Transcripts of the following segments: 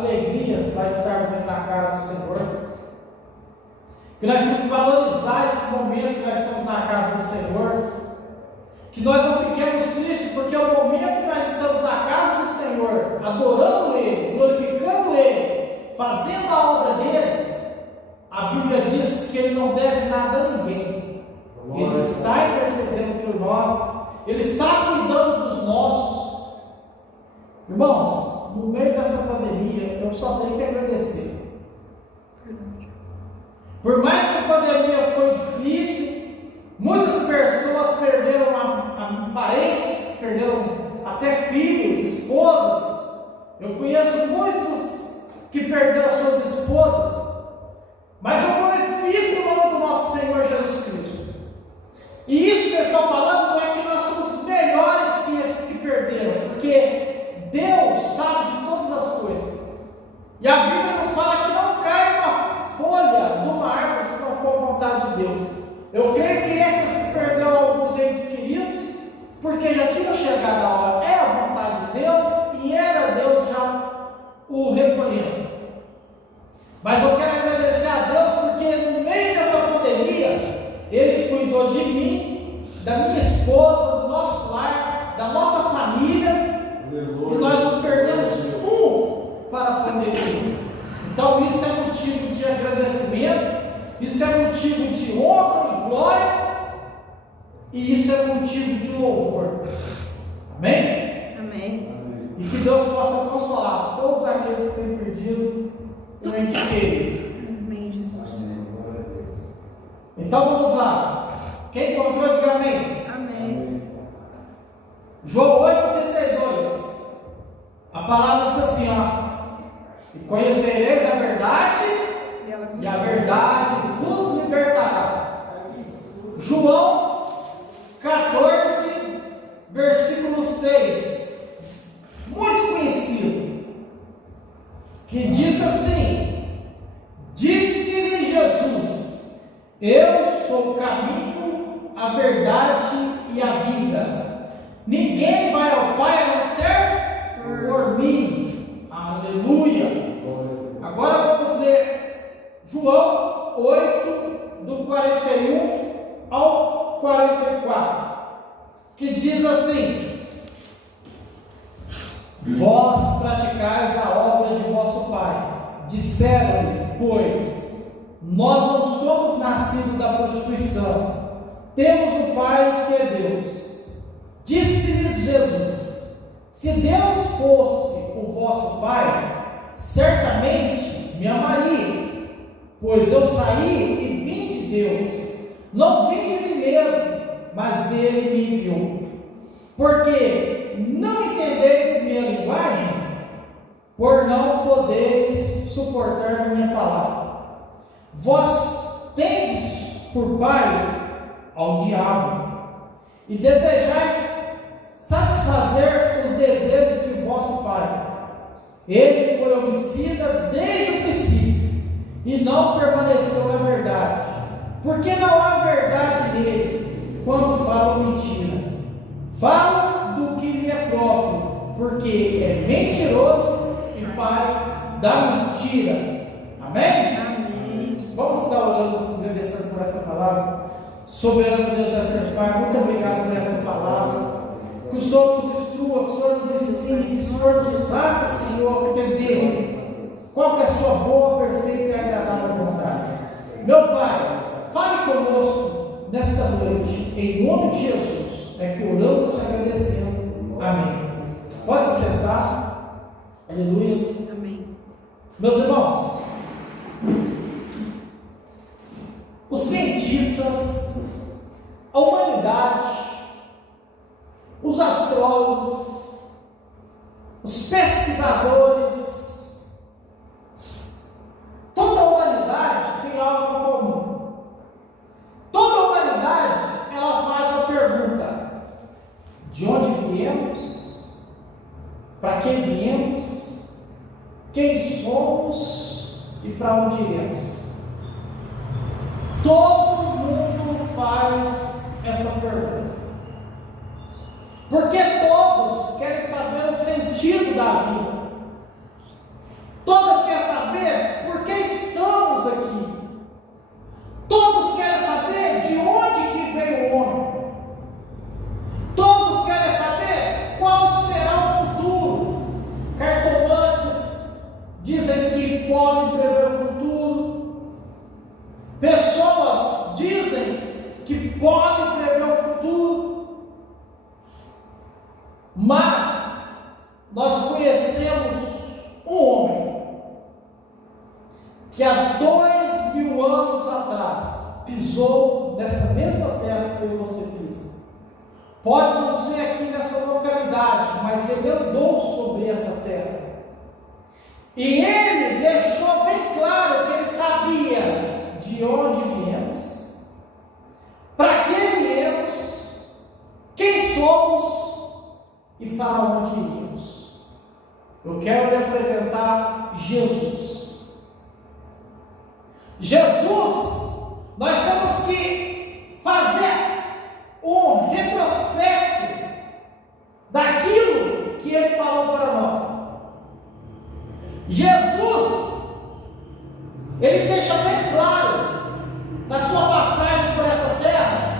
alegria para estarmos aqui na casa do Senhor. Que nós temos que valorizar esse momento que nós estamos na casa do Senhor. Que nós não fiquemos tristes, porque o momento que nós estamos na casa do Senhor, adorando Ele, glorificando Ele, fazendo a obra dele, a Bíblia diz que Ele não deve nada a ninguém. Ele está intercedendo por nós, Ele está cuidando dos nossos. Irmãos, no meio dessa pandemia, eu só tenho que agradecer. Por mais que a pandemia foi difícil, muitas pessoas perderam parentes, perderam até filhos, esposas. Eu conheço muitos que perderam as suas esposas, mas eu glorifico o nome do nosso Senhor Jesus Cristo. E isso que eu estou falando não é que nós somos melhores que esses que perderam, porque Deus sabe de todas as coisas. E a Bíblia nos fala que não cai uma folha de uma árvore se não for vontade de Deus. Eu creio que esses que perderam alguns entes queridos, porque já tinha chegado a hora, é a vontade de Deus e era Deus já o recolhendo. Mas eu quero agradecer a Deus porque no meio dessa pandemia, Ele cuidou de mim, da minha esposa, do nosso lar, da nossa família, e nós não perdemos um para a pandemia. Então isso é motivo de agradecimento, isso é motivo de honra e glória, e isso é motivo de louvor. Amém? Amém. E que Deus possa consolar todos aqueles que têm perdido um ente querido. Amém, Jesus. Então vamos lá. Quem encontrou, diga amém. Amém. João 8,32. A palavra diz assim, ó: e conhecereis a verdade, e a verdade vos libertará. João 14, versículo 6. Muito conhecido. Que diz assim: disse-lhe Jesus: eu sou o caminho, a verdade e a vida. Ninguém vai ao Pai a não ser por mim. Aleluia. Agora vamos ler João 8, do 41 ao 44, que diz assim: vós praticais a obra de vosso Pai. Disseram-lhes, pois, nós não somos nascidos da prostituição, temos o Pai que é Deus. Disse-lhes Jesus: se Deus fosse o vosso Pai, certamente me amarias, pois eu saí e vim de Deus. Não vim de mim mesmo, mas Ele me enviou. Porque não entendeis minha linguagem, por não poderes suportar minha palavra. Vós tendes por pai ao diabo, e desejais satisfazer os desejos de vosso pai. Ele foi homicida desde o princípio, e não permaneceu na verdade, porque não há verdade nele, quando fala mentira. Fala do que lhe é próprio, porque é mentiroso e pai da mentira. Amém? Amém. Vamos estar orando, agradecendo por essa palavra. Soberano Deus, eterno Pai, muito obrigado por essa palavra. Que o Senhor nos instrua, que o Senhor nos ensine, que o Senhor nos faça, Senhor, entender qual que é a sua boa, perfeita e agradável vontade. Meu Pai, fale conosco nesta noite, em nome de Jesus. É que oramos te agradecendo. Amém. Pode se sentar. Aleluia. Amém. Meus irmãos, os cientistas, a humanidade, os astrólogos, os pesquisadores, toda a humanidade tem algo em comum. Toda a humanidade, ela faz uma pergunta: de onde viemos? Para que viemos? Quem somos e para onde iremos? Todo mundo faz essa pergunta, porque todos querem saber o sentido da vida. Todas querem saber por que estamos aqui. Todos querem saber de onde que veio o homem. Todos querem saber qual será o futuro. Cartomantes dizem que podem prever o futuro. Pessoas dizem que podem prever o futuro. Mas nós conhecemos um homem que há 2000 anos atrás pisou nessa mesma terra que eu e você pisa. Pode não ser aqui nessa localidade, mas ele andou sobre essa terra. E ele deixou bem claro que ele sabia de onde viemos, para que viemos, quem somos e para onde iremos. Eu quero lhe apresentar Jesus. Jesus, nós temos que fazer um retrospecto daquilo que ele falou para nós. Jesus, ele deixa bem claro na sua passagem por essa terra.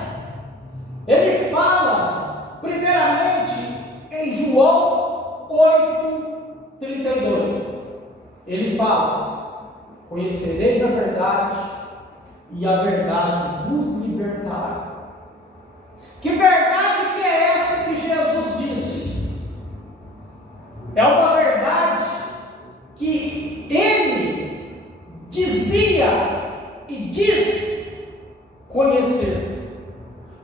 Ele fala primeiramente em João 8:32. Ele fala: conhecereis a verdade e a verdade vos libertará. Que verdade que é essa que Jesus disse? É uma verdade que ele dizia e diz conhecer.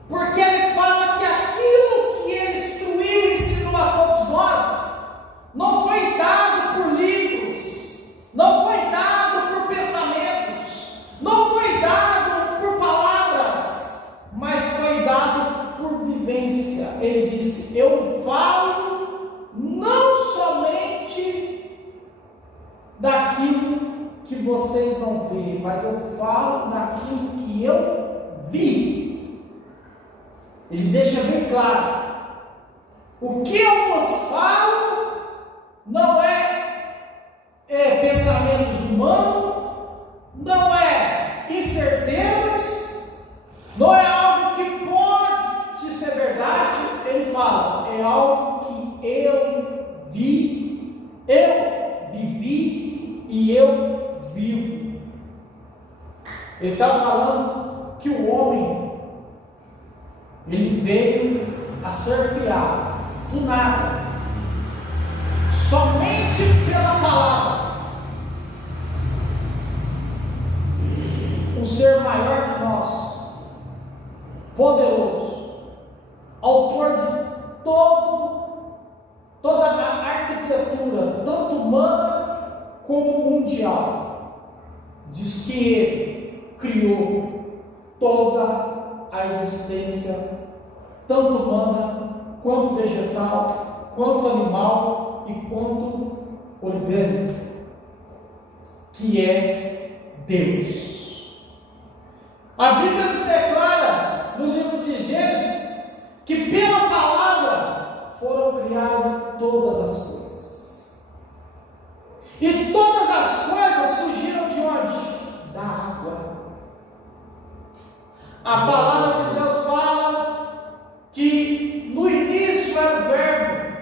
Porque ele fala que aquilo que ele instruiu e ensinou a todos nós não foi dado por livros, não foi dado por pensamentos, não foi dado por palavras, mas foi dado por vivência. Ele disse: eu falo não somente daquilo que vocês não veem, mas eu falo daquilo que eu vi. Ele deixa bem claro: o que eu vos falo não é pensamentos humanos, não é incertezas, não é algo que pode ser verdade. Ele fala: é algo que eu vi, eu vivi e eu vivo. Ele estava falando que o homem, ele veio a ser criado do nada, somente pela palavra. Um ser maior que nós, poderoso, autor de toda a arquitetura, tanto humana como mundial, diz que ele criou toda a existência, tanto humana, quanto vegetal, quanto animal e quanto orgânico, que é Deus. A Bíblia nos declara no livro de Gênesis que pela palavra foram criadas todas as coisas. E todas as coisas surgiram de onde? Da água. A palavra de Deus fala que no início era o verbo,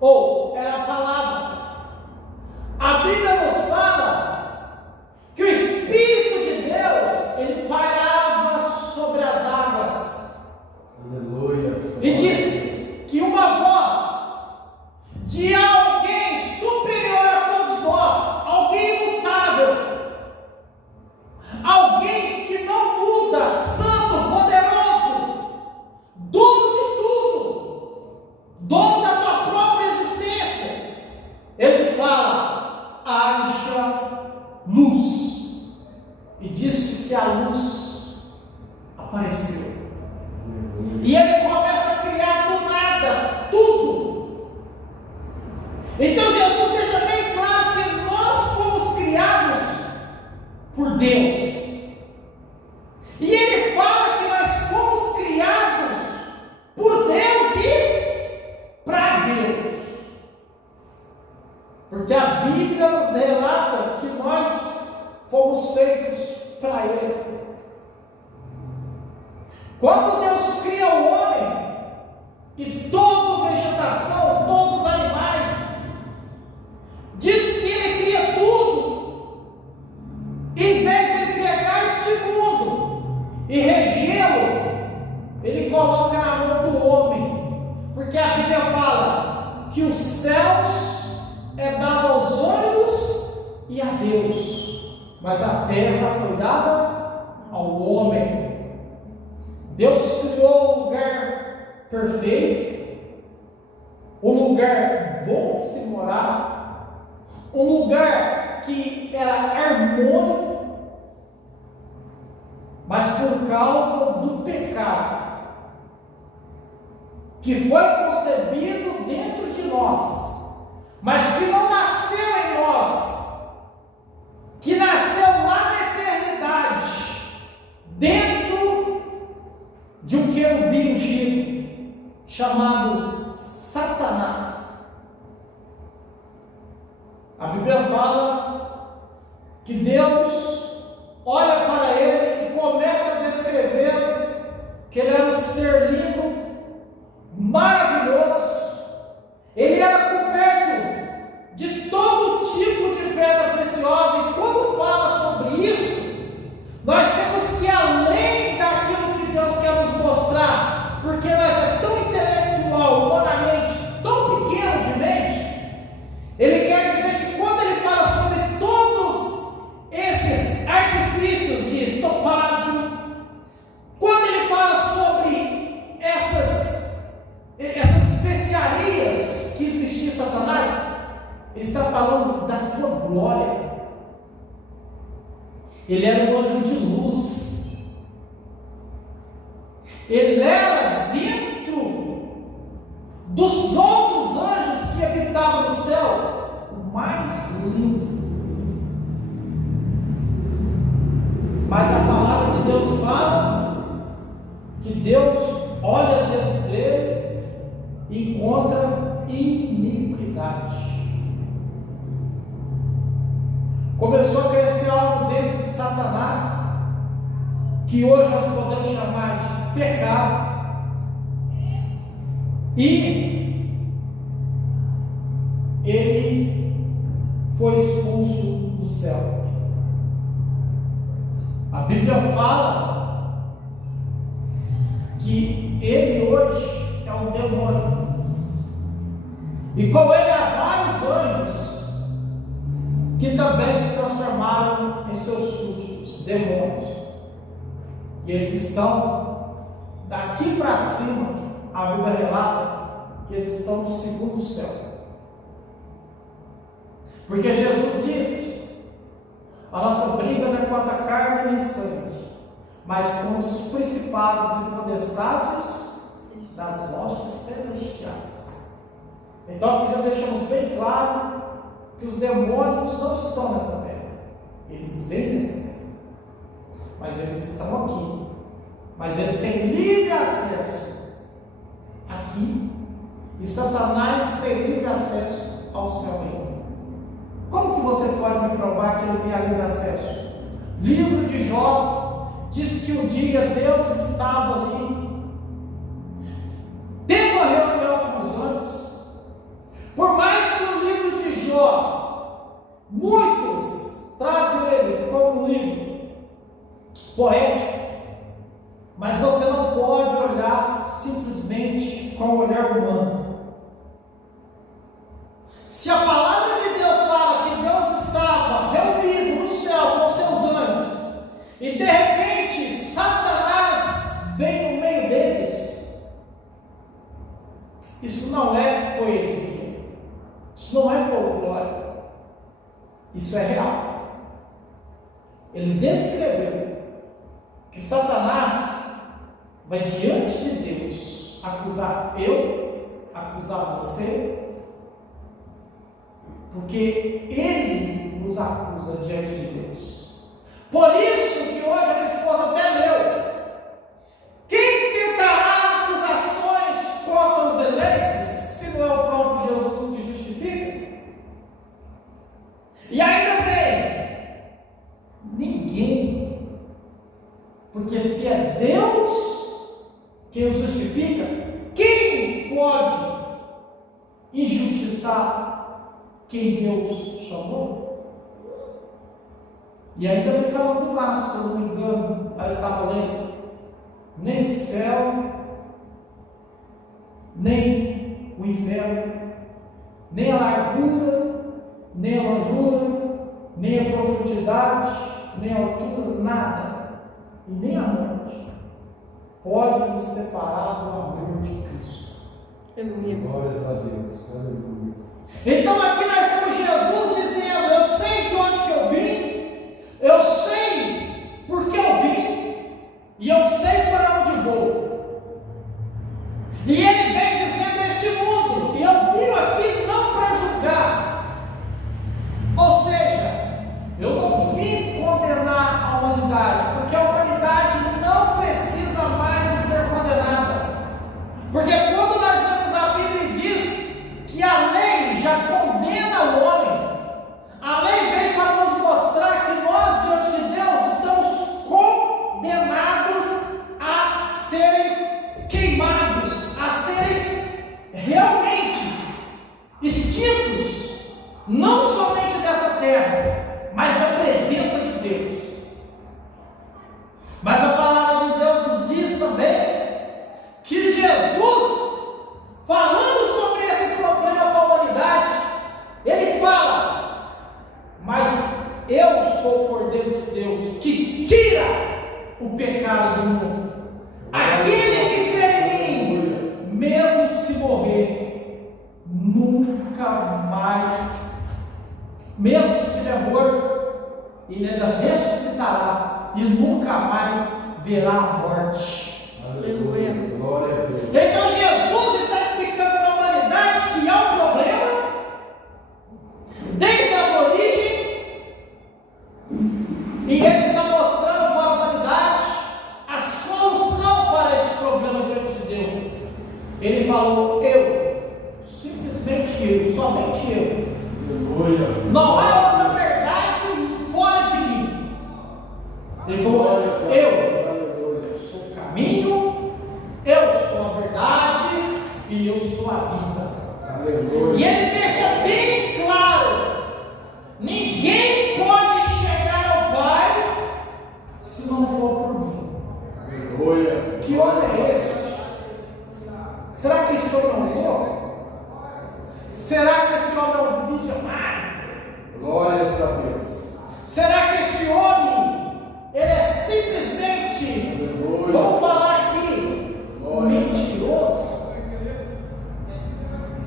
ou era a palavra. A Bíblia nos fala que o Espírito de Deus, ele pairava sobre as águas. Aleluia. E diz que uma voz de alguém superior a todos nós, alguém imutável, alguém que não muda, santo, poderoso, dono de tudo, dono da tua própria existência, ele fala: haja luz. E disse que a luz apareceu. E ele começa a criar do nada tudo. Então Jesus deixa bem claro que nós fomos criados por Deus. E ele fala que nós fomos criados por Deus e para Deus. Porque a Bíblia nos feitos para Ele. Quando Deus cria o homem e toda vegetação, todos os animais, diz que Ele cria tudo, em vez de Ele pegar este mundo e regê-lo, Ele coloca na mão do homem, porque a Bíblia fala que os céus é dado aos anjos e a Deus, mas a terra foi dada ao homem. Deus criou um lugar perfeito, um lugar bom de se morar, um lugar que era harmônico, mas por causa do pecado que foi concebido dentro de nós, mas que não nasceu em nós, que nasceu lá na eternidade, dentro de um querubim ungido, chamado Satanás. A Bíblia fala que Deus olha para ele e começa a descrever que ele era um ser lindo, maravilhoso. Ele era coberto de todo tipo de pedra preciosa, e quando fala sobre isso, nós temos que ir além daquilo que Deus quer nos mostrar, porque nós é tão intelectual, humanamente, tão pequeno de mente. Ele quer dizer que quando ele fala sobre todos esses artifícios de topázio, quando ele fala sobre essas especiarias que existiam em Satanás, ele está falando da tua glória. Ele era um anjo de luz. Ele era dentro dos outros anjos que habitavam no céu, o mais lindo. Mas a palavra de Deus fala que Deus olha dentro dele e encontra iniquidade. Começou a crescer algo dentro de Satanás, que hoje nós podemos chamar de pecado, e ele foi expulso do céu. A Bíblia fala que ele hoje é um demônio, e com ele há vários anjos que também se transformaram em seus súditos, demônios. E eles estão daqui para cima. A Bíblia relata que eles estão no segundo céu, porque Jesus disse: a nossa briga não é contra a carne nem sangue, mas contra os principados e potestades das hostes celestiais. Então aqui já deixamos bem claro que os demônios não estão nessa terra, eles vêm nessa terra, mas eles estão aqui, mas eles têm livre acesso aqui, e Satanás tem livre acesso ao céu ainda. Como que você pode me provar que ele tem livre acesso? Livro de Jó diz que um dia Deus estava ali tendo uma reunião com os anjos. Por mais que o livro de Jó, muitos trazem ele como um livro poético, mas você não pode olhar simplesmente com o olhar humano. Se a palavra de Deus fala que Deus estava reunido no céu com seus anjos, e de repente Satanás vem no meio deles, isso não é poesia, isso não é folclore, isso é real. Ele descreveu que Satanás vai diante de Deus acusar eu, acusar você, porque ele nos acusa diante de Deus. Por isso que hoje a minha esposa até leu: quem tentará acusações contra os eleitos, se não é o próprio Jesus que justifica? E ainda bem, ninguém Porque se é Deus quem o justifica, quem pode injustiçar quem Deus chamou? E ainda me fala do laço, se eu não me engano, ela estava lendo. Nem o céu, nem o inferno, nem a largura, nem a longura, nem a profundidade, nem a altura, nada, e nem a morte pode nos separar do amor de Cristo. Aleluia. Glórias a Deus. Aleluia. Então aqui nós temos Jesus dizendo: eu sei de onde que eu vim, eu sei porque eu vim, e eu sei para onde vou. E ele vem dizendo este mundo, e eu vim aqui não para julgar, ou seja, eu não vim condenar a humanidade, porque a humanidade não precisa mais de ser condenada. Porque quando nós vemos a Bíblia e diz que a lei já condena o homem, a lei vem para nos mostrar que nós diante de Deus estamos condenados a serem queimados, a serem realmente extintos, não somente dessa terra, mas da presença de Deus. Mas a palavra de Deus nos diz também que Jesus, falando sobre esse problema para a humanidade, ele fala: mas eu sou o Cordeiro de Deus que tira o pecado do mundo. Aquele que crê em mim, mesmo se morrer, nunca mais, mesmo se estiver morto, ele ainda ressuscitará e nunca mais verá a morte. Aleluia. Glória a Deus. Então Jesus está explicando para a humanidade que há um problema desde a origem, e ele está mostrando para a humanidade a solução para este problema diante de Deus. Ele falou: eu, simplesmente eu, somente eu. Aleluia. Não há outra verdade fora de mim. Ele falou: eu sou o caminho, eu sou a verdade e eu sou a vida. Aleluia. E ele deixa bem claro: ninguém pode chegar ao Pai se não for por mim. Aleluia. Que homem é esse? Será que esse homem é um louco? Será que esse homem é um visionário? Glórias a Deus. Será que esse homem, ele é simplesmente, Aleluia. vamos falar aqui, um mentiroso?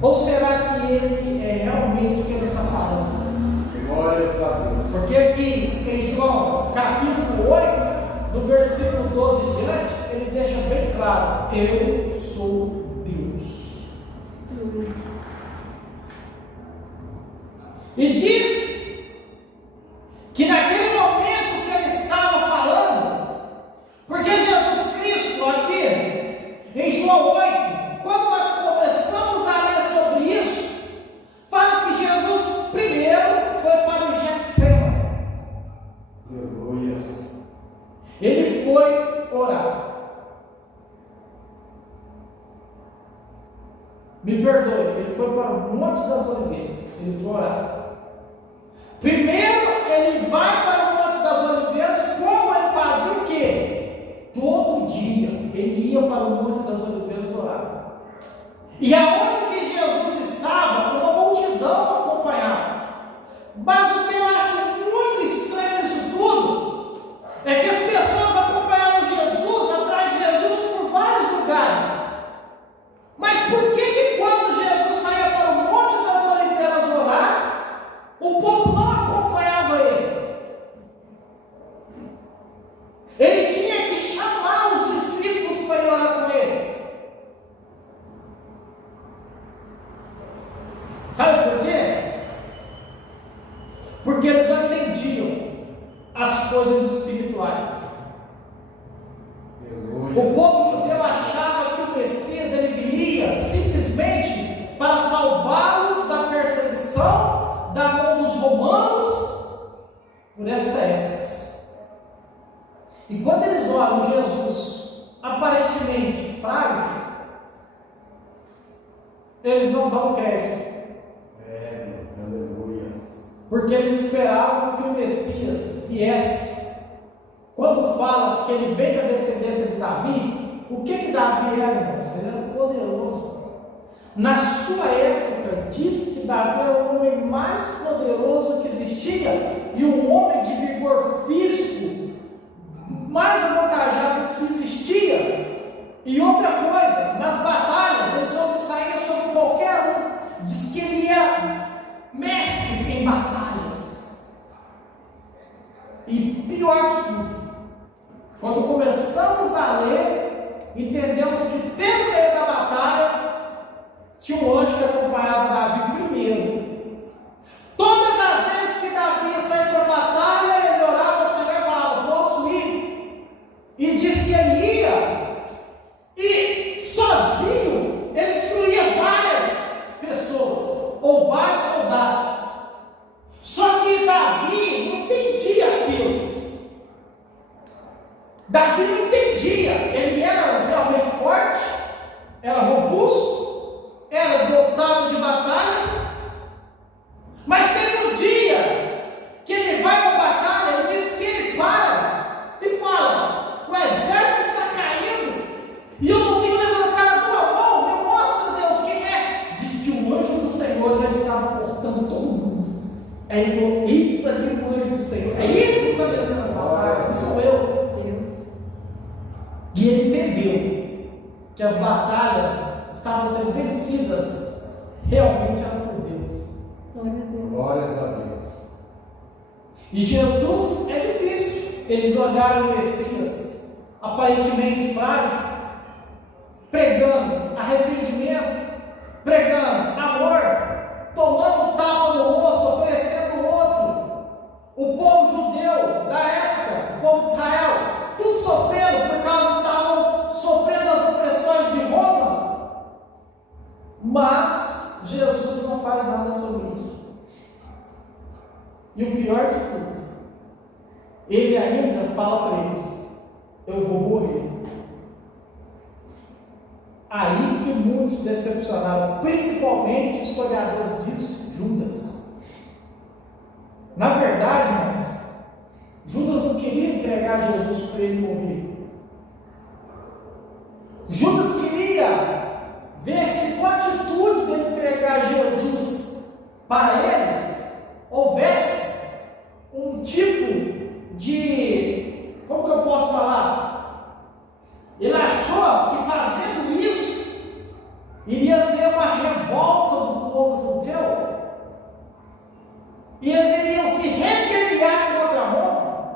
Ou será que ele é realmente o que ele está falando? Glórias a Deus. Porque aqui em João capítulo 8, do versículo 12 em diante, ele deixa bem claro: eu sou Deus. E diz que naquele momento que ele estava falando, porque Jesus Cristo aqui em João 8, quando nós começamos a ler sobre isso, fala que Jesus primeiro foi para o Getsemane. Aleluia. Ele foi orar. Me perdoe, ele foi para o Monte das Oliveiras. Ele foi orar. Primeiro ele vai para o Monte das Oliveiras, como ele fazia o quê? Todo dia ele ia para o Monte das Oliveiras orar. E aonde que Jesus estava, uma multidão acompanhava. Mas o que eu acho muito estranho nisso tudo é que as pessoas acompanhavam Jesus, atrás de Jesus, por vários lugares. Mas por que quando Jesus saía para o Monte das Oliveiras orar, o povo não acompanhava ele? Ele tinha que chamar os discípulos para ir orar com ele. Sabe por quê? Porque eles não entendiam as coisas espirituais. O povo judeu achava que o Messias ele viria simplesmente para salvá-los da perseguição, da mão dos romanos, por esta época. E quando eles olham Jesus aparentemente frágil, eles não dão crédito. Deus, aleluias. Porque eles esperavam que o Messias viesse. Quando fala que ele vem da descendência de Davi, o que Davi era, irmãos? Ele era poderoso. Na sua época, diz que Davi era o homem mais poderoso que existia e um homem de vigor físico mais avantajado que existia. E outra coisa, nas batalhas, ele sobressaía sobre qualquer um. Diz que ele era mestre em batalhas. E pior de tudo, quando começamos a ler, entendemos que dentro do meio da batalha tinha um anjo que acompanhava Davi primeiro. Todas as vezes que Davi ia sair para a batalha, ele orava ao Senhor e falava: posso ir? E diz que ele ia, e sozinho ele destruía várias pessoas, ou vários soldados. Só que Davi não entendia aquilo. Davi não entendia. Ele era realmente forte, era robusto, era dotado de batalhas, mas teve um dia que ele vai para a batalha e diz que ele para e fala: o exército está caindo e eu não tenho levantado uma mão, me mostra, Deus, quem é? Diz que o anjo do Senhor já estava cortando todo mundo. Aí ele falou: eis ali o anjo do Senhor, é ele que está vencendo as batalhas, não sou eu. E ele entendeu que as batalhas estavam sendo vencidas realmente era por Deus. Glórias a Deus. E Jesus é difícil. Eles olharam o Messias aparentemente frágil, pregando arrependimento, pregando amor, tomando um tapa no rosto, oferecendo o outro. O povo judeu da época, o povo de Israel, tudo sofrendo por causa estavam sofrendo as opressões de Roma. Mas Jesus não faz nada sobre isso. E o pior de tudo, ele ainda fala para eles: eu vou morrer. Aí que muitos se decepcionaram, principalmente os historiadores disso, Judas. Na verdade, irmãos, Judas não queria entregar Jesus para ele morrer. Judas queria ver se com a atitude de entregar Jesus para eles, houvesse um tipo de, como que eu posso falar? Ele achou que fazendo isso, iria ter uma revolta do povo judeu, e eles iriam se rebeliar contra Roma,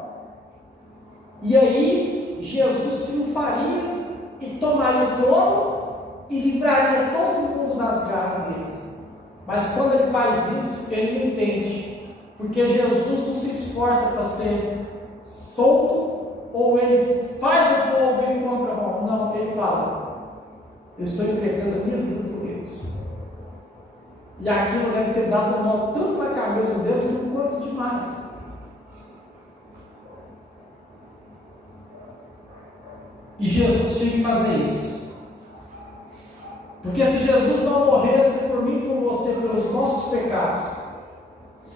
e aí Jesus triunfaria e tomaria o trono e livraria todo mundo das garras deles. Mas quando ele faz isso, ele não entende, porque Jesus não se esforça para ser solto, ou ele faz o povo ir contra Roma. Não, ele fala: eu estou entregando a minha vida por eles. E aquilo deve ter dado um nó tanto na cabeça dele quanto demais. E Jesus tinha que fazer isso. Porque se Jesus não morresse por mim, por você, pelos nossos pecados,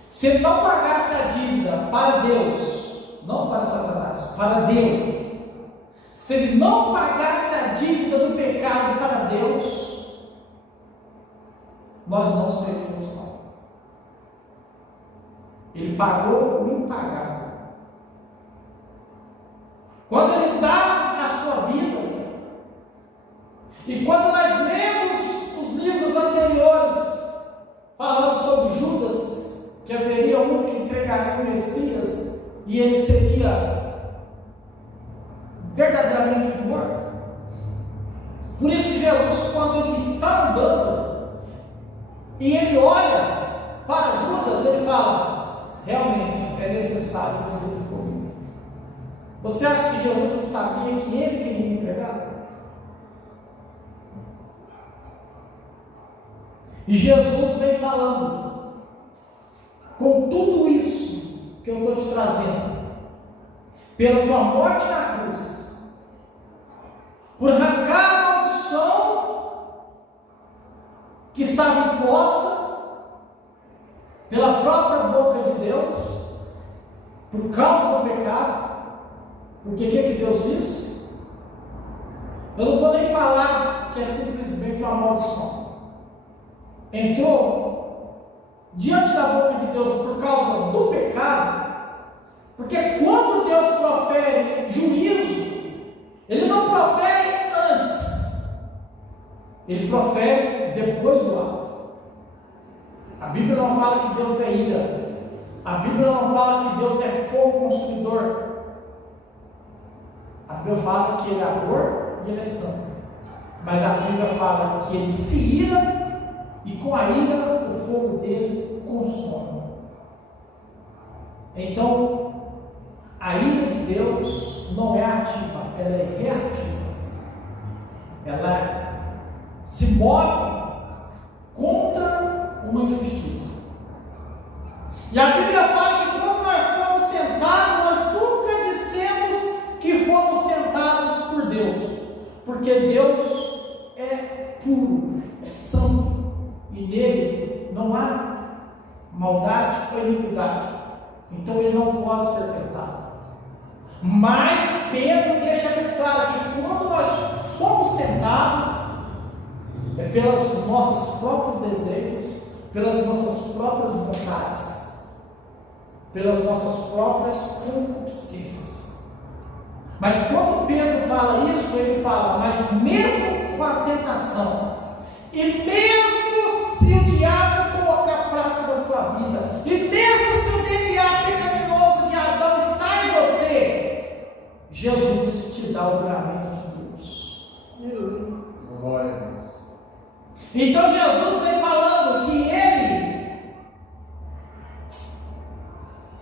se ele não pagasse a dívida para Deus, não para Satanás, para Deus, se ele não pagasse a dívida do pecado para Deus, nós não seríamos salvos. Ele pagou o impagável. Quando ele dá a sua vida, e quando nós lemos os livros anteriores, falando sobre Judas, que haveria um que entregaria o Messias, e ele seria verdadeiramente morto. Por isso que Jesus, quando ele está andando, e ele olha para Judas, ele fala: realmente é necessário você ir comigo. Você acha que Jesus não sabia que ele queria entregar? E Jesus vem falando: com tudo isso que eu estou te trazendo, pela tua morte na cruz, por arrancar a maldição que estava imposta pela própria boca de Deus, por causa do pecado. Porque o que Deus disse? Eu não vou nem falar que é simplesmente uma maldição. Entrou diante da boca de Deus por causa do pecado, porque quando Deus profere juízo, Ele não profere antes, Ele profere depois do ato. A Bíblia não fala que Deus é ira, a Bíblia não fala que Deus é fogo consumidor. A Bíblia fala que Ele é amor e Ele é santo, mas a Bíblia fala que Ele se ira e com a ira o fogo dele consome. Então, a ira de Deus não é ativa, ela é reativa. Ela se move contra uma injustiça. E a Bíblia fala que quando nós fomos tentados, nós nunca dissemos que fomos tentados por Deus, porque Deus é puro, é santo, e nele não há maldade ou iniquidade, então ele não pode ser tentado. Mas Pedro deixa bem claro que quando nós somos tentados, é pelos nossos próprios desejos, pelas nossas próprias vontades, pelas nossas próprias concupiscências. Mas quando Pedro fala isso, ele fala, mas mesmo com a tentação, e mesmo se o diabo colocar prato na tua vida, e mesmo se o DNA pecaminoso de Adão está em você, Jesus te dá o livramento de Deus. Glória a Deus. Então Jesus vem falando que Ele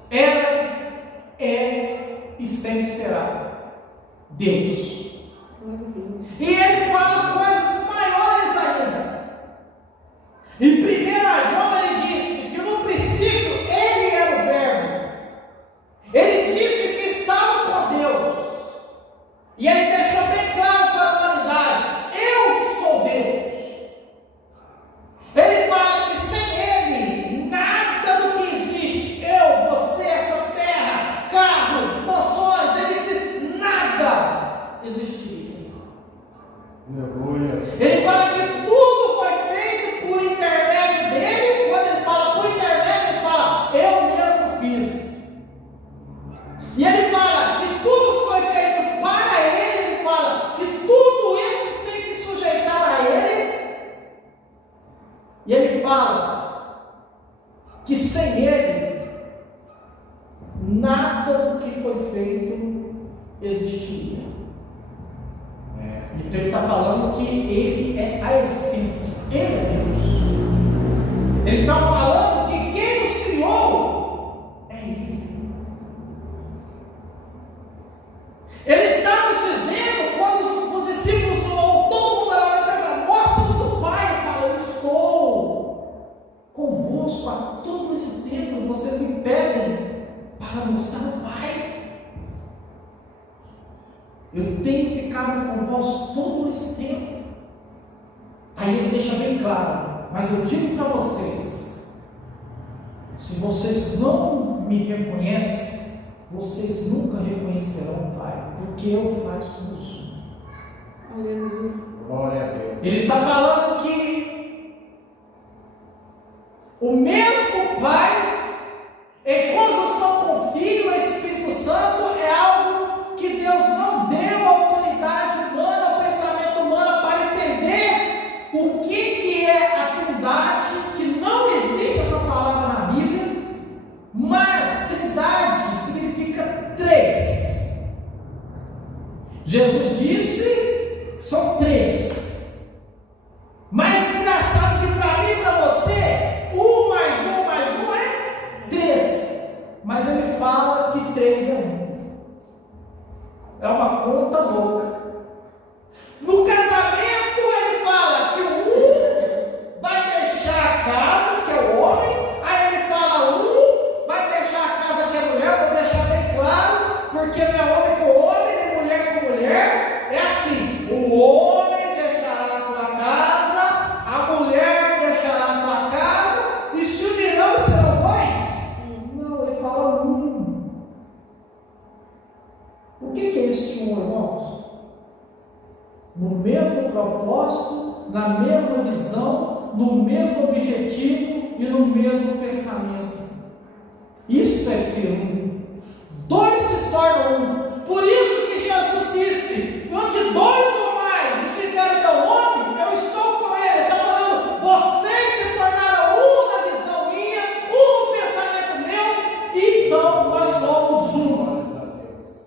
era, é e sempre será Deus. E Ele fala coisas maiores ainda. Em 1 João ele disse que no princípio Ele era o Verbo. Ele disse que estava com Deus. E Ele deixou bem claro para a humanidade: eu sou Deus. Ele fala que sem Ele, nada do que existe, eu, você, essa terra, carro, mansões, edifícios, nada existiria. Aleluia. Ele fala que tudo foi feito por intermédio dele. Quando ele fala por intermédio, ele fala, eu mesmo fiz. E ele fala que tudo foi feito para ele. Ele fala que tudo isso tem que sujeitar a ele. E ele fala que sem ele, nada do que foi feito existiria. Então ele está falando que ele é a essência, ele é Deus. Eles estão falando que quem nos criou é Ele. Eles estavam dizendo, quando os discípulos falaram, todo mundo olhando para ele, mostra-nos o Pai. Ele fala, eu estou convosco há todo esse tempo, vocês me pedem para mostrar o Pai. Eu tenho ficado com vós todo esse tempo. Aí ele deixa bem claro, mas eu digo para vocês, se vocês não me reconhecem, vocês nunca reconhecerão o Pai, porque eu e o Pai somos um. Aleluia. Glória a Deus. Ele está falando que o mesmo Pai, em conjunção com o Filho e o Espírito Santo, é algo que Deus não deu autoridade humana, ao pensamento humano, para entender o que é a Trindade, que não existe essa palavra na Bíblia, mas Trindade significa três. Jesus disse, são três. Mas engraçado que para mim e para você, 1 mais 1 é 3. Mas ele fala que 3 é 1. É uma conta louca. No casamento ele fala que o 1 vai deixar a casa, que é o homem. Aí ele fala 1 vai deixar a casa, que é a mulher. Vou deixar bem claro, porque não é continuam, irmãos? No mesmo propósito, na mesma visão, no mesmo objetivo e no mesmo pensamento. Isto é ser um. Dois se tornam um. Por isso que Jesus disse: onde dois ou mais estiverem em meu nome, eu estou com eles. Está falando, vocês se tornaram um na visão minha, um no pensamento meu, então nós somos um.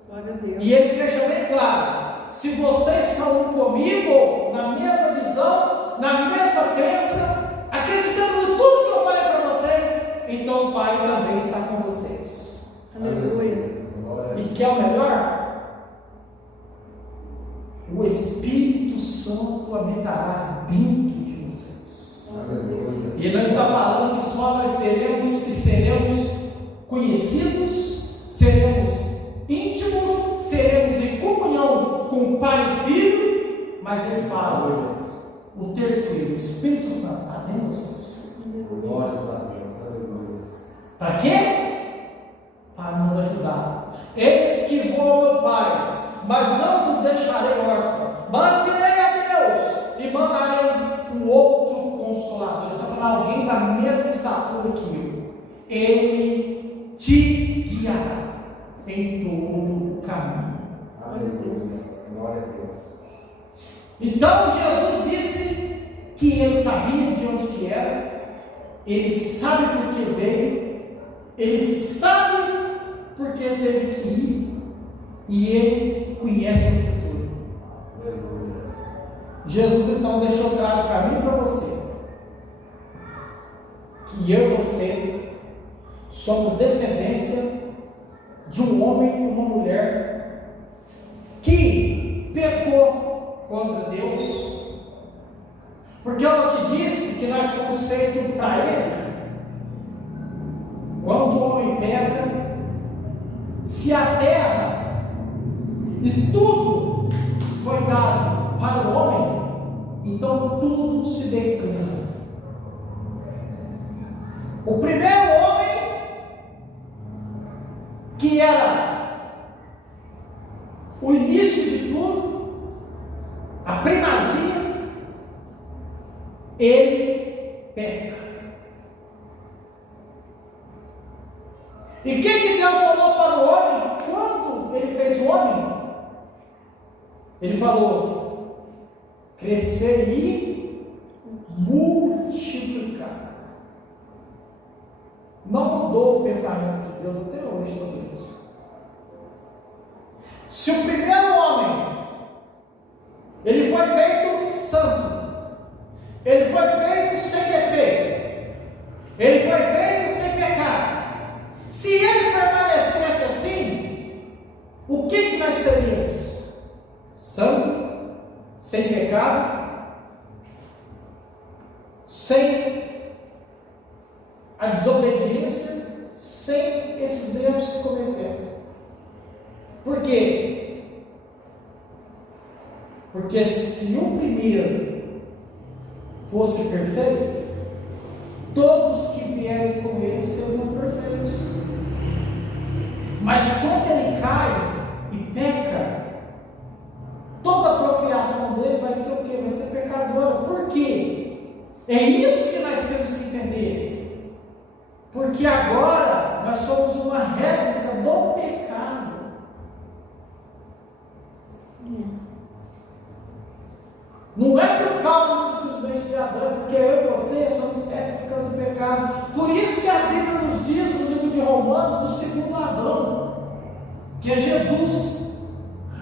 Glória a Deus. E ele deixa bem claro: se vocês são um comigo, na mesma visão, na mesma crença, acreditando em tudo que eu falei para vocês, então o Pai também está com vocês. Aleluia. E que é o melhor? O Espírito Santo habitará dentro de vocês. E não está falando que só nós teremos e seremos conhecidos, seremos íntimos, seremos em comunhão com o Pai e Filho, mas ele fala, o terceiro, o Espírito Santo está dentro de vocês. Glórias a Deus, aleluia. Para quê? Para nos ajudar. Eis que vou ao meu Pai, mas não vos deixarei órfãos. Mandirei a Deus e mandarei um outro consolador. Ele está falando alguém da mesma estatura que eu. Ele te guiará em todo o caminho. Aleluia. Glória a Deus. Então Jesus disse que ele sabia de onde que era, ele sabe por que veio, ele sabe porque teve que ir, e ele conhece o futuro. Aleluia. Jesus então deixou claro para mim e para você que eu e você somos descendência de um homem e uma mulher que pecou contra Deus, porque eu não te disse que nós fomos feitos para Ele. Quando o homem peca, se a terra e tudo foi dado para o homem, então tudo se declina. O primeiro homem, que era o início de tudo, a primazia, ele peca. E o que Deus falou para o homem quando ele fez o homem? Ele falou: crescer e multiplicar. Não mudou o pensamento de Deus até hoje sobre isso. Se o primeiro homem, ele foi feito santo, ele foi feito sem defeito, ele foi feito sem pecado. Se ele permanecesse assim, o que nós seríamos? Santo, sem pecado, sem a desobediência, sem esses erros que cometemos. Por quê? Porque se o primeiro fosse perfeito, todos que vierem com ele seriam perfeitos. Mas quando ele cai e peca, toda a procriação dele vai ser o quê? Vai ser pecadora. Por quê? É isso que nós temos que entender. Porque agora nós somos uma réplica do pecado. Não é por causa simplesmente de Adão, porque eu e você somos réplicas do pecado. Por isso que a Bíblia nos diz no livro de Romanos do segundo Adão, que é Jesus.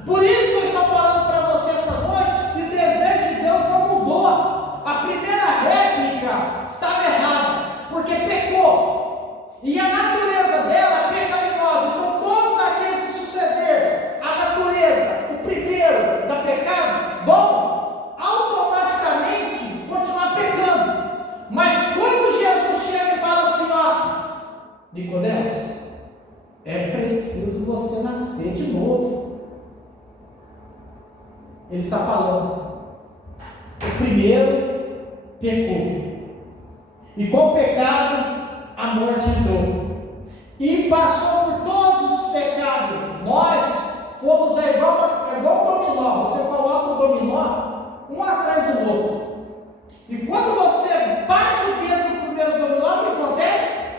Por isso que eu estou falando para você essa noite que o desejo de Deus não mudou. A primeira réplica estava errada, porque pecou. E a natureza dela é pecaminosa. Então todos aqueles que suceder a natureza, o primeiro da pecado, vão automaticamente continuar pecando. Mas quando Jesus chega e fala assim, ó, Nicodemos, é preciso você nascer de novo. Ele está falando, o primeiro pecou, e com o pecado a morte entrou, e passou por todos os pecados. Nós fomos igual dominó, você coloca o dominó um atrás do outro. E quando você bate o dedo no primeiro dominó, o que acontece?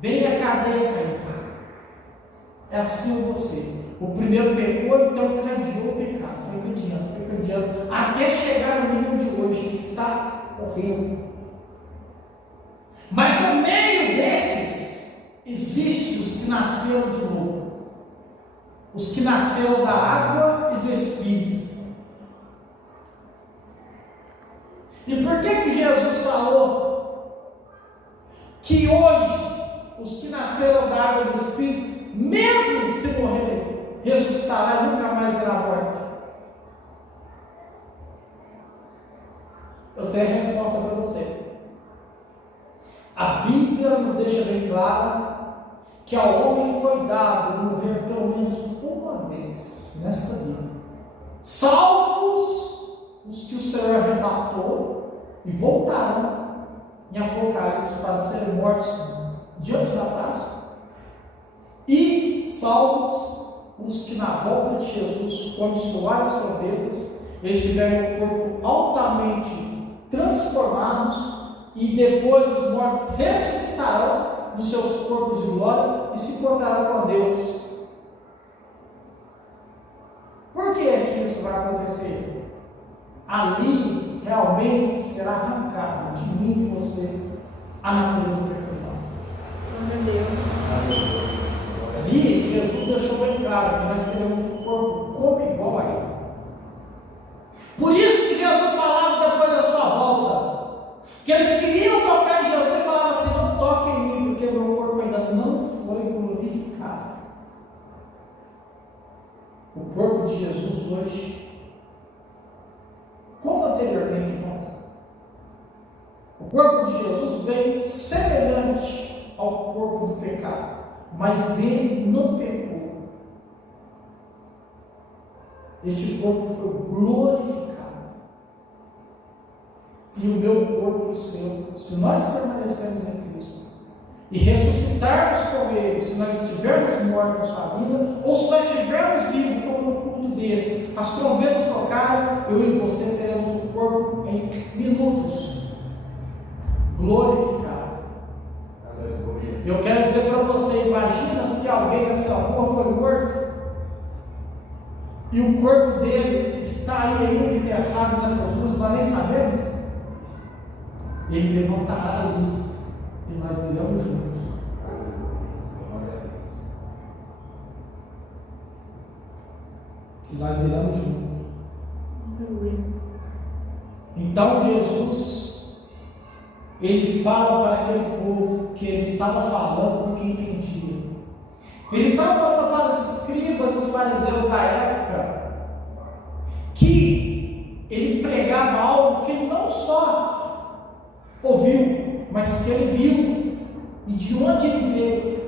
Vem a cadeia caindo. É assim você. O primeiro pecou, então cadeou o pecado. Foi cadeando, até chegar no nível de hoje, que está horrível. Mas no meio desses, existem os que nasceram de novo. Os que nasceram da água e do Espírito. E por que Jesus falou que hoje os que nasceram da água e do Espírito, mesmo se morrerem, ressuscitará e nunca mais verá a morte? Eu tenho a resposta para você. A Bíblia nos deixa bem clara que ao homem foi dado morrer pelo menos uma vez nesta vida, salvos os que o Senhor arrebatou e voltaram em Apocalipse para serem mortos diante da praça, e salvos os que na volta de Jesus, quando soarem as trombetas, eles tiverem o corpo altamente transformados, e depois os mortos ressuscitarão nos seus corpos de glória e se encontrarão com Deus. Por que é que isso vai acontecer? Ali realmente será arrancado de mim e de você a natureza pecaminosa. Glória a Deus. Ali Jesus deixou bem claro que nós teremos um corpo como igual a Ele. Por isso que Jesus falava depois da sua volta, que eles queriam tocar em Jesus e falavam assim: não toque em mim, porque o meu corpo ainda não foi glorificado. O corpo de Jesus hoje, como anteriormente, irmãos, o corpo de Jesus veio semelhante ao corpo do pecado, mas ele não pecou. Este corpo foi glorificado. E o meu corpo e o seu, se nós permanecermos em Cristo e ressuscitarmos com Ele, se nós estivermos mortos na sua vida, ou se nós estivermos vivos, como no culto desse, as trombetas tocarem, eu e você teremos um corpo em minutos glorificado. Eu quero dizer para você, imagina se alguém nessa rua foi morto e o corpo dele está aí ainda enterrado nessas ruas, nós nem sabemos. Ele levantará ali e nós iremos juntos. E nós iremos juntos. Então Jesus, ele fala para aquele povo que ele estava falando com quem entendia. Ele estava falando para os escribas, os fariseus da época, que ele pregava algo que ele não só ouviu, mas que ele viu e de onde ele veio.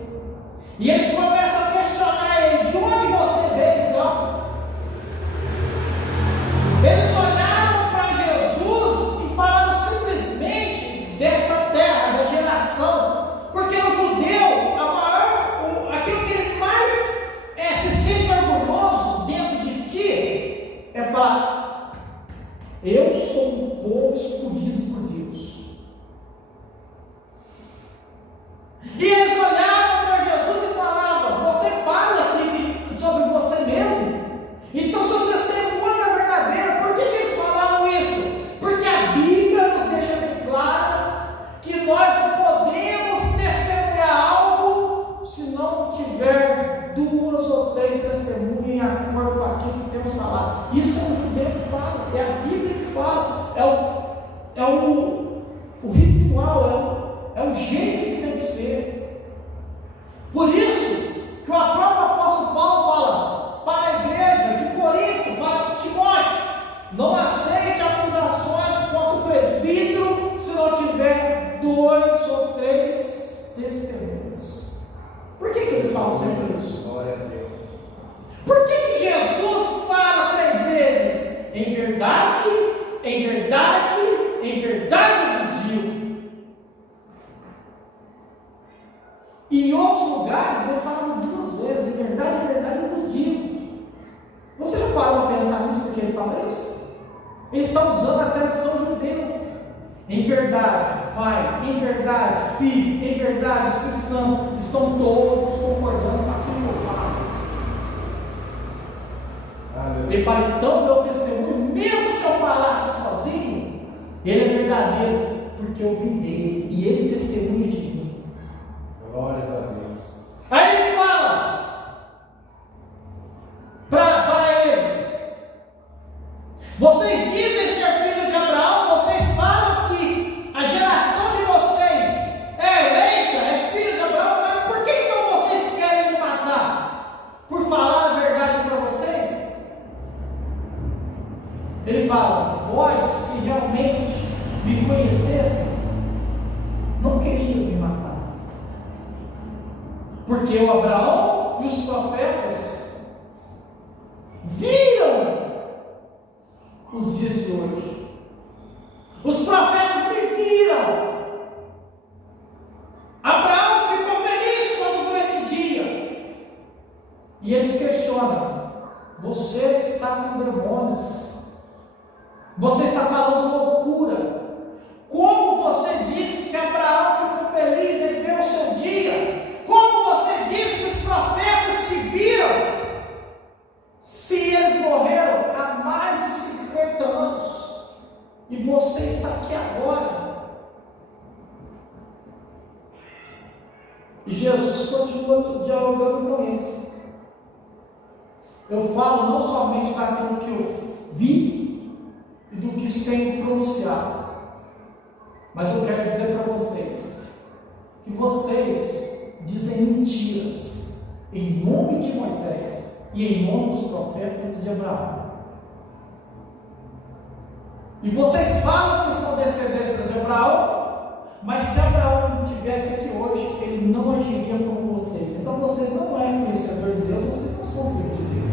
E eles começam a questionar ele: de onde você veio então? Eles olharam para Jesus e falaram simplesmente dessa terra, da geração, porque o judeu, aquilo que ele mais se sente orgulhoso dentro de ti é falar: eu sou um povo escolhido por Deus. E eles olhavam para Jesus e falavam: você fala aqui sobre você mesmo? Então seu testemunho é verdadeiro. Por que eles falavam isso? Porque a Bíblia nos deixa bem claro que nós não podemos testemunhar algo se não tiver 2 ou 3 testemunhas em acordo com aquilo que temos falado. Isso é o judeu que fala, é a Bíblia que fala, é o ritual, é o jeito que tem que ser. Por isso que o próprio apóstolo Paulo fala para a igreja de Corinto, para Timóteo: não aceite acusações contra o presbítero se não tiver 2 ou 3 testemunhas. Por que eles falam sempre isso? Glória a Deus. Por que Jesus fala 3 vezes? Em verdade, em verdade, em verdade vos digo. E em outros lugares ele falava 2 vezes: em verdade eu vos digo. Você já parou para pensar nisso? tradição judeu. Em verdade, Pai, em verdade, Filho, em verdade, Espírito Santo, estão todos concordando com aquilo que eu falo. Ele fala, então meu testemunho, mesmo se eu falar aqui sozinho, ele é verdadeiro, porque eu vim dele, e ele testemunha de mim. Glórias a Deus. Aí ele fala para eles: vocês dizem ser filho de Abraão, vocês falam que a geração de vocês é eleita, é filho de Abraão, mas por que então vocês querem me matar? Por falar a verdade para vocês? Ele fala: vós, se realmente me conhecessem, não querias me matar, porque o Abraão e os profetas viram os dias de hoje. Os profetas me viram. Abraão ficou feliz quando viu esse dia. E eles questionam: você está com demônios, você está falando loucura. Como você disse que Abraão ficou feliz em ver o seu dia? Como você disse que os profetas te viram? Se eles morreram há mais de 50 anos e você está aqui agora. E Jesus continua dialogando com eles. Eu falo não somente daquilo que eu vi e do que tenho pronunciado, mas eu quero dizer para vocês que vocês dizem mentiras em nome de Moisés e em nome dos profetas e de Abraão. E vocês falam que são descendências de Abraão, mas se Abraão não estivesse aqui hoje, ele não agiria como vocês. Então vocês não são conhecedores de Deus, vocês não são filhos de Deus.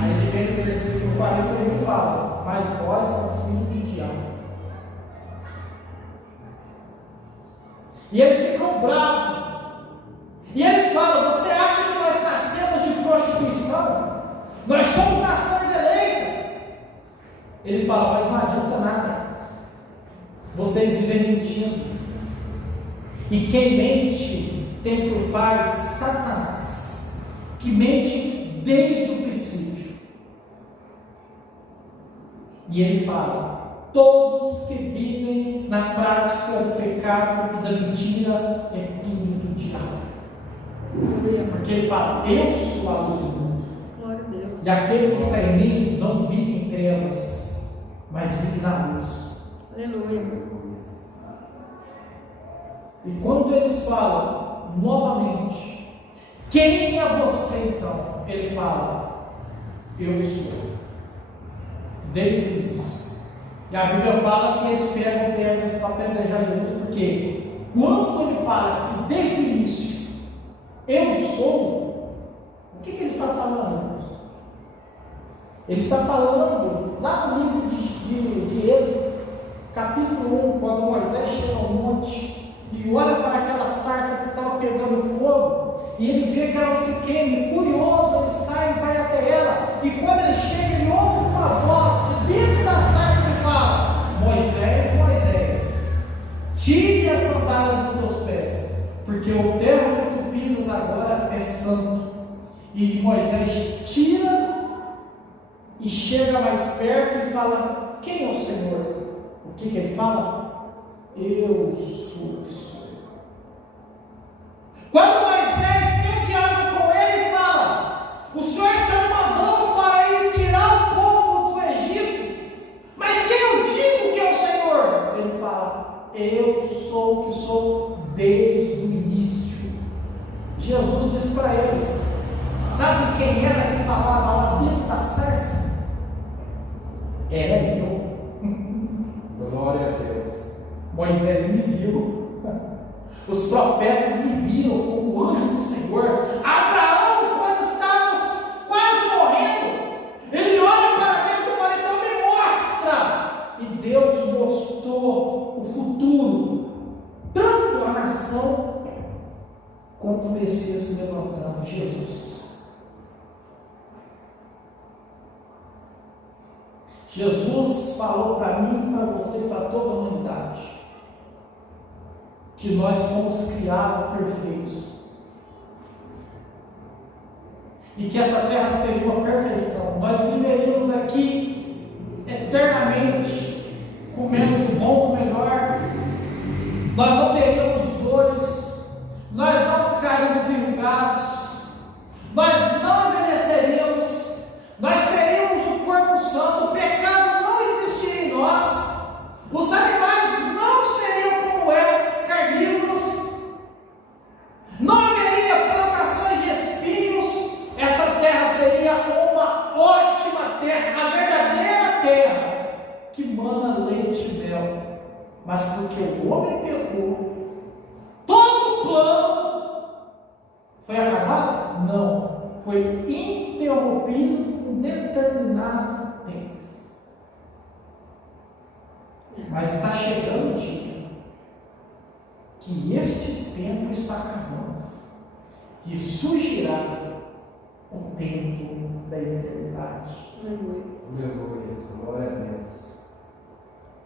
Aí ele vem no versículo 41 e fala: mas vós são filhos do diabo. E eles ficam bravos. E eles falam: você acha que nós nascemos de prostituição? Nós somos nações eleitas. Ele fala: mas não adianta nada. Vocês vivem mentindo. E quem mente tem por pai Satanás, que mente desde o princípio. E ele fala: todos que vivem na prática do pecado e da mentira é filho do diabo. Porque ele fala: eu sou a luz do mundo. Glória a Deus. E aquele que está em mim não vive em trevas, mas vive na luz. Aleluia. E quando eles falam novamente: quem é você então? Ele fala: eu sou. Desde o início. E a Bíblia fala que eles pegam pedras para apedrejar Jesus, porque quando ele fala que desde o início eu sou, o que ele está falando, irmãos? Ele está falando lá no livro de Êxodo, capítulo 1, quando Moisés chega ao monte e olha para aquela sarça que estava pegando fogo, e ele vê que ela se queima, curioso, ele sai e vai até ela, e quando ele chega, ele ouve uma voz de dentro da sarça que fala: Moisés, Moisés, tire a sandália dos teus pés, porque o terra que tu pisas agora é santo. E Moisés tira e chega mais perto e fala: quem é o Senhor? O que ele fala? Eu sou o que sou. Quando Moisés tem diálogo com ele e fala: o Senhor está me mandando para ir tirar o povo do Egito, mas quem eu digo que é o Senhor? Ele fala: eu sou o que sou desde o início. Jesus diz para eles: sabe quem era que falava lá dentro da sarça? Era eu. Glória a Deus. Moisés me viu, os profetas me viram como anjo do Senhor. Abraão, quando estávamos quase morrendo, ele olha para Deus e fala: então me mostra. E Deus mostrou o futuro, tanto a nação quanto o Messias se levantando, Jesus. Jesus falou para mim, para você, para toda a humanidade, que nós fomos criados perfeitos. E que essa terra seria uma perfeição. Nós viveríamos aqui eternamente, comendo do bom, do melhor. Nós não teríamos dores, nós não ficaríamos enrugados, nós não envelheceríamos, nós teríamos o corpo santo, o pecado não existiria em nós, os animais não seriam como carnívoros, não haveria plantações de espinhos, essa terra seria uma ótima terra, a verdadeira terra que mana leite e mel. Mas porque o homem pecou, todo o plano foi acabado? Não, foi interrompido por um determinado tempo. Mas está chegando o dia que este tempo está acabando e surgirá o tempo da eternidade. Aleluia, glória a Deus.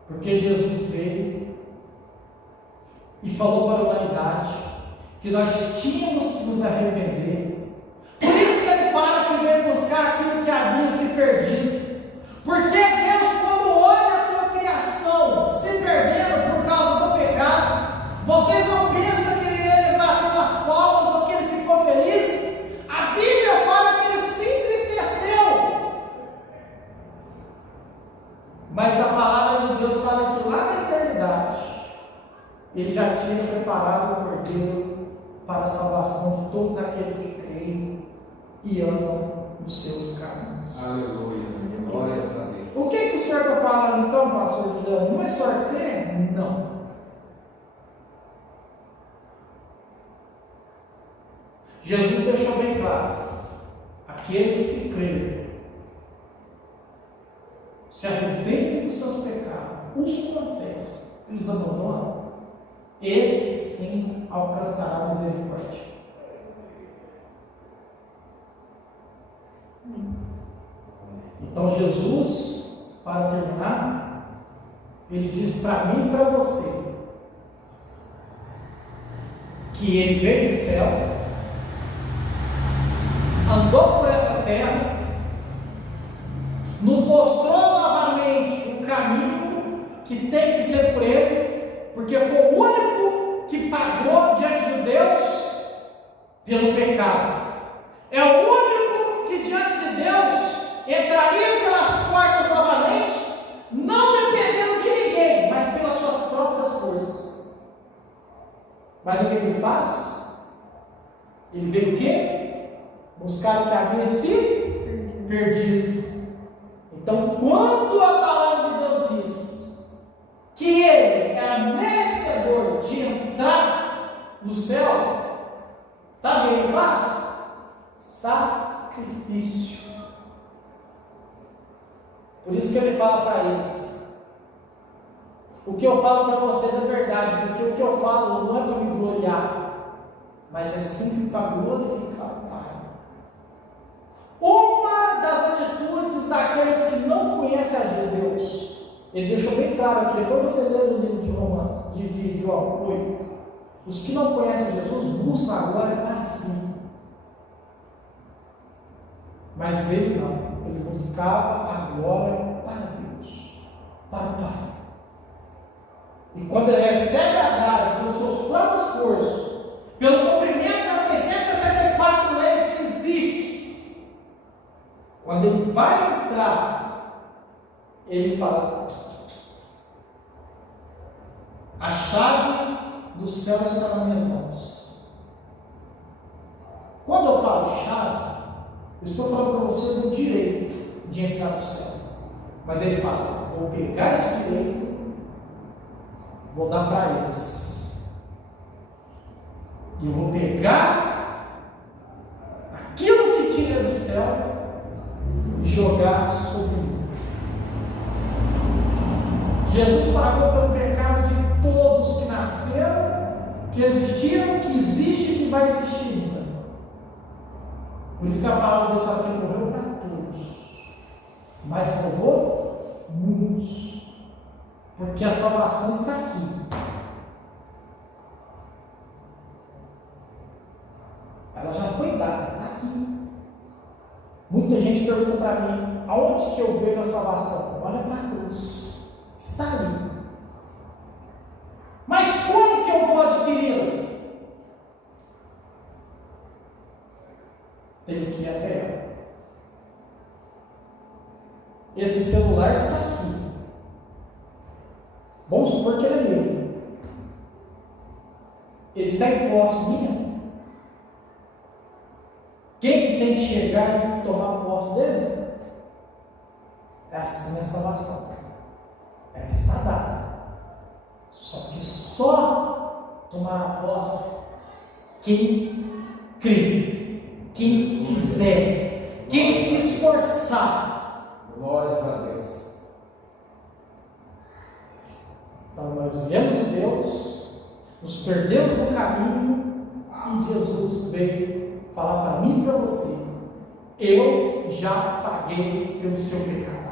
Porque Jesus veio e falou para a humanidade que nós tínhamos que nos arrepender. Por isso que ele fala que veio buscar aquilo que havia se perdido. Porque Deus, quando olha a tua criação se perdendo por causa do pecado, vocês não pensam que ele bateu as palmas ou que ele ficou feliz? A Bíblia fala que ele se entristeceu. Mas a palavra de Deus fala que lá na eternidade ele já tinha preparado o cordeiro para a salvação de todos aqueles que creem e andam nos seus caminhos. Aleluia, glórias a Deus. O que o senhor está falando então, pastor Juliano? Não é só crer? Não. Jesus deixou bem claro: aqueles que creem, se arrependem dos seus pecados, os confessam e os abandonam, esses sim alcançarão a misericórdia. Então Jesus, para terminar, ele diz para mim e para você que ele veio do céu, andou por essa terra, nos mostrou novamente o caminho que tem que ser por ele, porque foi o único que pagou diante de Deus pelo pecado. É o único que diante de Deus entraria pelas portas novamente, não dependendo de ninguém, mas pelas suas próprias forças. Mas o que ele faz? Ele veio o quê? Buscar o que havia sido perdido. Então, quando a palavra de Deus diz que ele é merecedor de entrar no céu, sabe o que ele faz? Sacrifício. Por isso que ele fala para eles: o que eu falo para vocês é verdade, porque o que eu falo não é para me gloriar, mas é sempre para glorificar o Pai. Uma das atitudes daqueles que não conhecem a Deus, ele deixou bem claro aqui, depois você lê no livro de João 8, os que não conhecem Jesus buscam a glória para si. Mas ele não, ele buscava a glória para Deus, para o Pai. E quando ele recebe a dádiva pelos seus próprios esforços, pelo cumprimento das 664 leis que existem, quando ele vai entrar, ele fala: a chave do céu está nas minhas mãos. Quando eu falo chave, eu estou falando para você do direito de entrar no céu. Mas ele fala: vou pegar esse direito, vou dar para eles. E eu vou pegar aquilo que tira do céu e jogar sobre mim. Jesus pagou pelo pecado de todos que nasceram, que existiram, que existe e que vai existir ainda. Por isso que a palavra de Deus fala que ele morreu para todos, mas salvou Muitos. Porque a salvação está aqui. Ela já foi dada, está aqui. Muita gente pergunta para mim, aonde que eu vejo a salvação? Olha para a cruz. Está ali. Mas como que eu vou adquiri-la? Tenho que ir até ela. Esse celular está aqui. Vamos supor que ele é meu. Ele está em posse minha. Quem que tem que chegar e tomar posse dele? É assim a salvação. Ela está dada. Só que só tomará posse quem crê, quem quiser, quem se esforçar. Glórias a Deus. Então nós viemos de Deus, nos perdemos no caminho e Jesus veio falar para mim e para você: eu já paguei pelo seu pecado.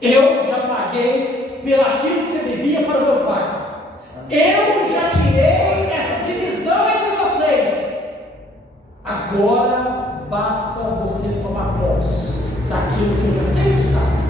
Eu já paguei pelo aquilo que você devia para o meu Pai. Eu já tirei essa divisão entre vocês. Agora basta você tomar posse daquilo que eu já tenho te dado.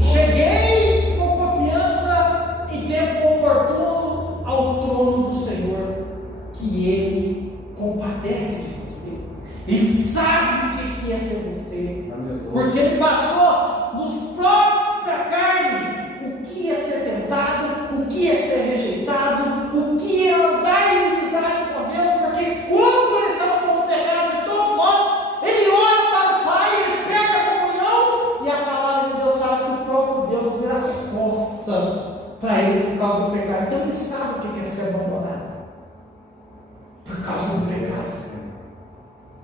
Cheguei com confiança em tempo oportuno ao trono do Senhor, que Ele compadece de você. Ele sabe o que é ser você, porque Ele passou nos própria carne o que é ser tentado, o que é ser rejeitado, o que é andar em inimizade com Deus, porque quando Ele estava com os pecados de todos nós, Ele olha para o Pai, Ele pega a comunhão, e a palavra de Deus fala que o próprio Deus vira as costas para Ele por causa do pecado. Então Ele sabe o que é ser abandonado por causa do pecado.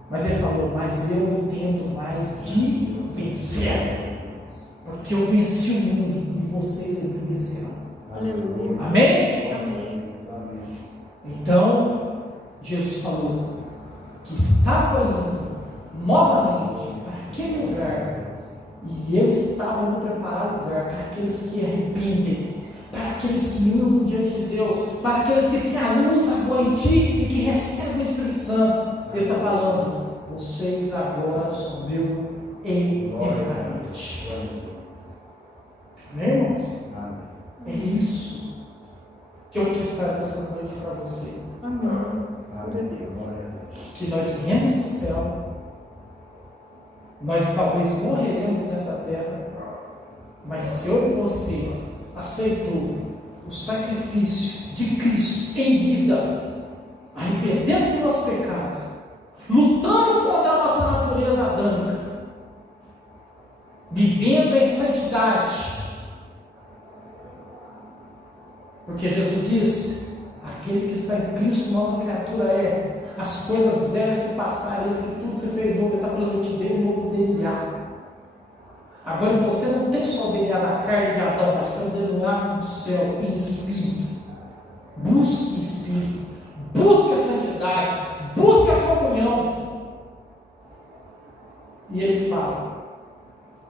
Mas Ele falou: mas eu não tento mais de vencer, porque eu venci o mundo e vocês ainda vencerão. Aleluia. Amém? Amém. Então, Jesus falou que estava indo novamente para aquele lugar, e Ele estava no preparar lugar para aqueles que arrependem, para aqueles que iam diante de Deus, para aqueles que têm a luz agora em ti e que recebem o Espírito Santo. Ele está falando: vocês agora são meu eternamente. Amém, irmãos? É isso que eu quis trazer essa noite para você. Amém. Glória a Deus. Que nós viemos do céu, nós talvez morreremos nessa terra, mas se eu e você aceitou o sacrifício de Cristo em vida, arrependendo do nosso pecado, lutando contra a nossa natureza adâmica, vivendo em santidade, porque Jesus disse: aquele que está em Cristo, nova criatura é, as coisas velhas se passaram, eis que tudo se fez novo. Ele está falando: eu te dei um novo DNA. Agora você não tem só o DNA da carne de Adão, mas tem o DNA do céu em espírito. Busque espírito, busque a santidade, busque a comunhão. E Ele fala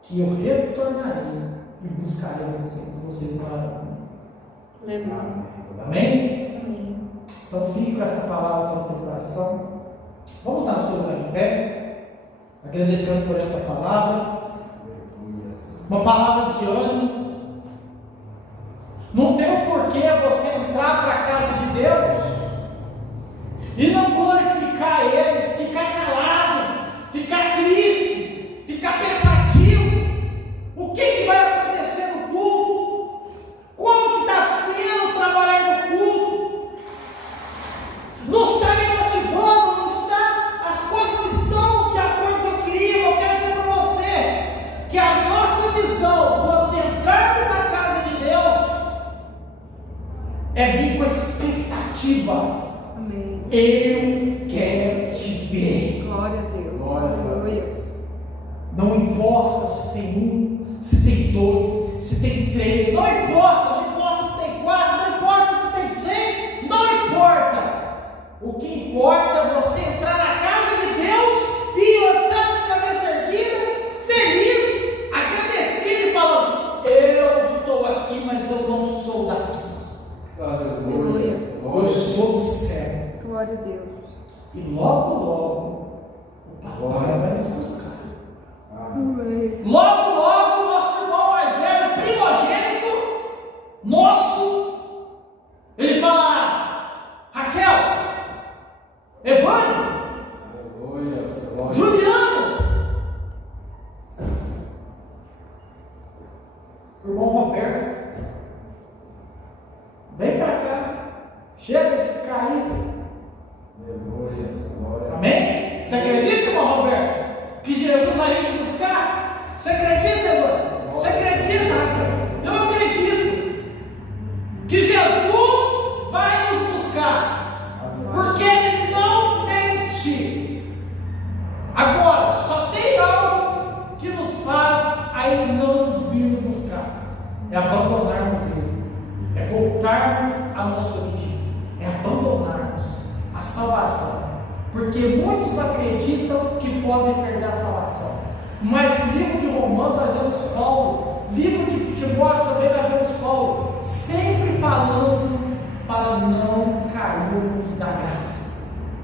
que eu retornarei e buscarei vocês, vocês morarão. Aleluia. Amém? Amém. Então fique com essa palavra no teu coração. Vamos estar nos colocando de pé, agradecendo por esta palavra. Uma palavra de ânimo. Não tem o porquê você entrar para a casa de Deus e não glorificar Ele, ficar calado, ficar triste, ficar pensativo. O que vai acontecer no culto? Como que está sendo trabalhar no culto? Não está me motivando, não está, as coisas não estão de acordo com o que eu queria. Eu quero dizer para você que a nossa visão, quando entrarmos na casa de Deus, é vir com a expectativa. Amém. Eu quero te ver. Glória a Deus. Glória a Aleluia. Não importa se tem um, se tem dois, se tem três, não importa se tem quatro, não importa se tem 100, não importa. O que importa é você entrar na casa de Deus e entrar de cabeça erguida, feliz, agradecido e falar: Deus. E logo, logo, o papai vai nos buscar. Amém. Logo, logo, o nosso irmão mais velho, primogênito, nosso, ele fala: Raquel, Evandro, Aleluia. Juliano, irmão Roberto, vem pra cá, chega de ficar aí. Aleluia. Glória. Amém? Você acredita, irmão Roberto, que Jesus vai te buscar? Você acredita, irmão? Você acredita, Raquel? Eu acredito que Jesus vai nos buscar, porque Ele não mente. Agora, só tem algo que nos faz a Ele não vir nos buscar: é abandonarmos Ele, é voltarmos à nossa origem, é abandonarmos a salvação. Porque muitos acreditam que podem perder a salvação. Mas no livro de Romanos nós vemos Paulo, livro de Timóteo também nós vemos Paulo, sempre falando para não cairmos da graça.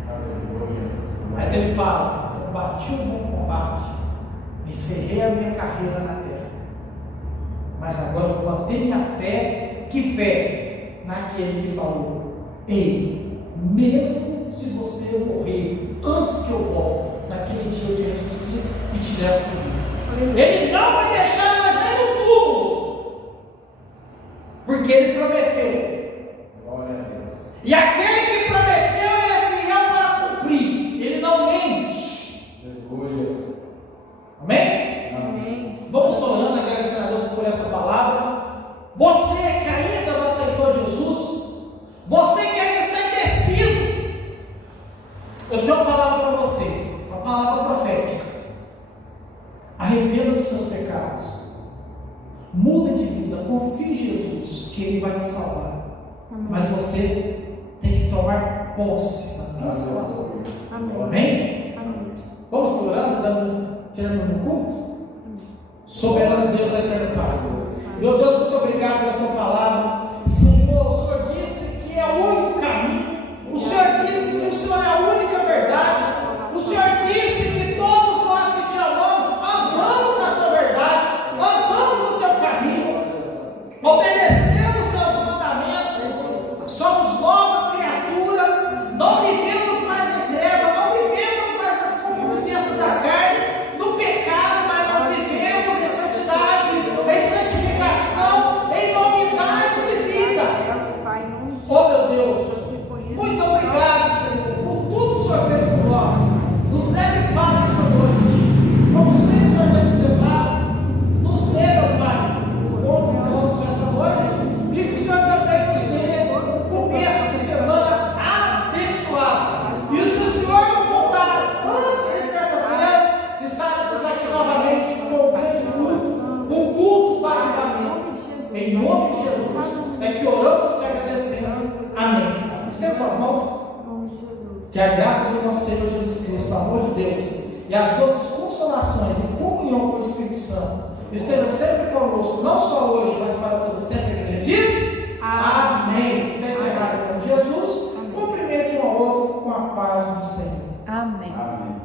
Aleluia. Mas ele fala: combati o bom combate, encerrei a minha carreira na terra, mas agora eu vou manter minha fé. Que fé? Naquele que falou: ei, mesmo se você morrer antes que eu volte, naquele dia eu te ressuscito e te levo comigo. Ele não vai deixar nós nem no túmulo, porque Ele prometeu. Glória a Deus. E aquele que prometeu, Ele é fiel para cumprir. Ele não mente. Aleluia. Amém? Amém. Vamos orando, agradecendo a Deus por essa palavra. Você que ainda não aceitou Jesus, você que ainda está indeciso, eu tenho uma palavra para você, uma palavra profética. Arrependa dos seus pecados, muda de vida, confie em Jesus, que Ele vai te salvar. Amém. Mas você tem que tomar posse da tua salvação. Amém. Amém? Amém. Vamos orando, terminando o culto? Soberano Deus, eterno Pai, meu Deus, muito obrigado pela tua palavra. Senhor, o Senhor disse que é o único caminho, o Senhor disse que o Senhor é a única verdade, o Senhor disse que todos nós que te amamos andamos na tua verdade, andamos no teu caminho, obedecemos os seus mandamentos, somos nova criatura, não vivemos mais em treva, não vivemos mais nas concupiscências da carne, no pecado, mas nós vivemos em santidade, em santificação, em novidade de vida. Pai, em nome de Oh meu Deus, Jesus, muito obrigado, Senhor, por tudo que o Senhor fez por nós. Nos leve em paz essa noite, como sempre o Senhor tem nos levado. Nos leve, Pai, com descanso essa noite, e que o Senhor também nos dê um começo de semana abençoado. E se o Senhor não voltar antes de terça-feira, estaremos aqui novamente com o grande culto, um culto para o caminho. Em nome de Jesus, é que oramos e agradecemos. Amém. Estenda suas mãos. Em nome de Jesus. Que a graça do nosso Senhor Jesus Cristo, o amor de Deus e as doces consolações e comunhão com o Espírito Santo estejam sempre conosco, não só hoje, mas para todo sempre. Que a gente diz: amém. Está encerrado em nome de Jesus. Cumprimente um ao outro com a paz do Senhor. Amém. Amém.